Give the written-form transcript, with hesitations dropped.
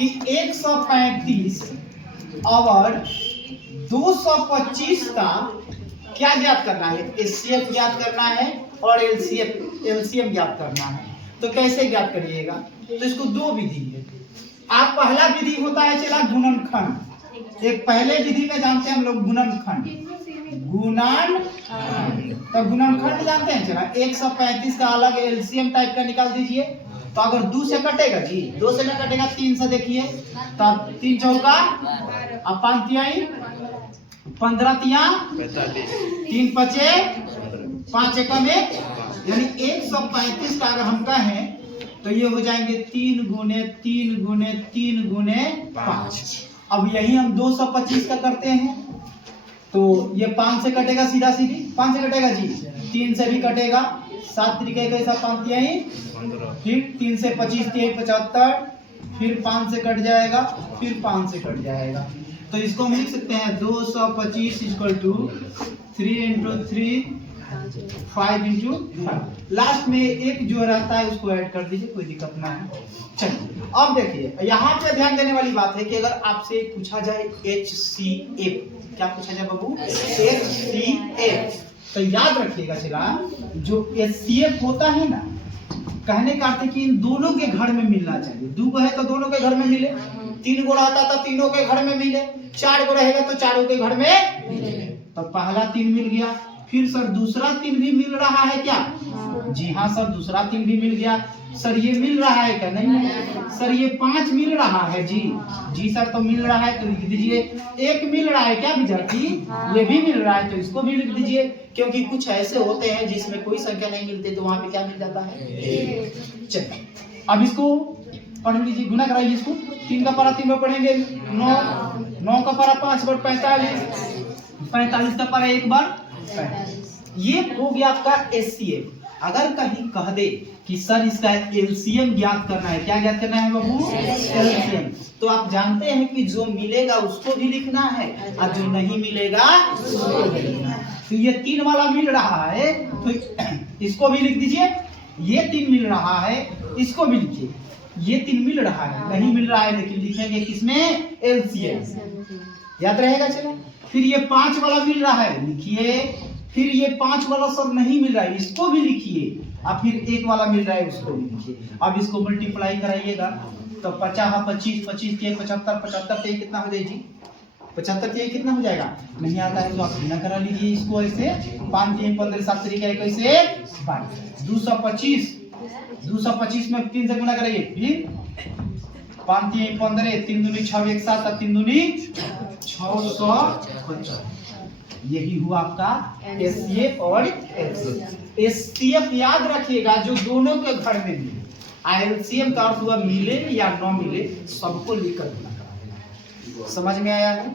कि 135 और 225 का क्या ज्ञात करना है, एचसीएफ ज्ञात करना है और एलसीएम ज्ञात करना है। तो कैसे ज्ञात करिएगा, तो इसको दो विधि है। आप पहला विधि होता है चला गुणनखंड, एक पहले विधि में जानते हैं हम लोग गुणनखंड, तो गुणनखंड जानते हैं चला 135 का अलग एलसीएम टाइप का निकाल दीजिए। तो अगर 2 से कटेगा जी, 2 से ना कटेगा 3 से, देखिए तो 3 चौका अब 5 तिहाई 15 तिया 3 पचे 5 एकम 1, यानी 135 का अगर हम कहें तो ये हो जाएंगे 3 गुने 3 गुने 3 गुने 5। अब यही हम 225 का करते हैं तो ये 5 से कटेगा, सीधा सीधी 5 से कटेगा जी, 3 से भी कटेगा, 7 तरीके कैसा 5 तिहाई, फिर 3 से 25 तिहाई 75, फिर 5 से कट जाएगा, फिर 5 से कट जाएगा। तो इसको हम लिख सकते हैं 225 equal to 3 into 3 5 into 5। Last में एक जो रहता है उसको ऐड कर दीजिए, कोई दिक्कत ना है। चलिए अब देखिए यहाँ पे ध्यान देने वाली बात है कि अगर आपसे पूछा जाए HCF, क्या पूछा जाए बाबू, HCF, तो याद रखिएगा चला जो HCF होता है ना, कहने का अर्थ है कि इन दोनों के घर में मिलना चाहिए। 2 है तो दोनों के घर में मिले, 3 गो रहता तो तीनों के घर में मिले, 4 गो रहेगा तो चारों के घर में मिले। तो पहला 3 मिल गया, फिर सर दूसरा 3 भी मिल रहा है क्या, जी हाँ सर दूसरा 3 भी मिल गया। सर ये मिल रहा है क्या, नहीं सर ये 5 मिल रहा है जी, जी सर तो मिल रहा है, तो लिख दीजिए। 1 मिल रहा है क्या विद्यार्थी, ये भी मिल रहा है, तो इसको भी लिख दीजिए, क्योंकि कुछ ऐसे होते हैं जिसमें कोई संख्या नहीं मिलती तो वहां पे क्या मिल जाता है। चलिए अब इसको पढ़ लीजिए, गुना कराइए इसको। 3 का पारा 3 बार पढ़ेंगे 9, 9 का पारा 5 बार 45, 45 का पारा 1 बार 45। ये हो गया आपका HCF। अगर कहीं कह दे कि सर इसका एलसीएम ज्ञात करना है, क्या ज्ञात करना है बाबू, एलसीएम, तो आप जानते हैं कि जो मिलेगा उसको भी लिखना है और जो नहीं मिलेगा उसको भी लिखना है। तो ये 3 वाला मिल रहा है तो इसको भी लिख दीजिए, ये 3 मिल रहा है इसको भी लिखिए, ये 3 मिल रहा है, नहीं मिल रहा है लेकिन लिखेंगे किसमें, एलसीएम, याद रहेगा चलो। फिर ये 5 वाला मिल रहा है लिखिए, फिर ये 5 वाला सर नहीं मिल रहा है इसको भी लिखिए, और फिर 1 वाला मिल रहा है उसको भी लिखिए। अब इसको मल्टीप्लाई कराइएगा तो 50 25 25 के 75 75 के कितना हो जाएगी, 75 के कितना हो जाएगा, नहीं आता है तो आप बिना करा लीजिए इसको ऐसे, 5 3 15 7 तरीके कैसे 225, 225 में 3 से गुना कराइए, फिर 5 3 15 3 दूनी 6 1 7 3 दूनी 650। यही हुआ आपका HCF और HCF। याद रखिएगा जो दोनों के घर में मिले, LCM का अर्थ हुआ मिले या न मिले, सबको लिखकर गुना करा देना। समझ में आया है।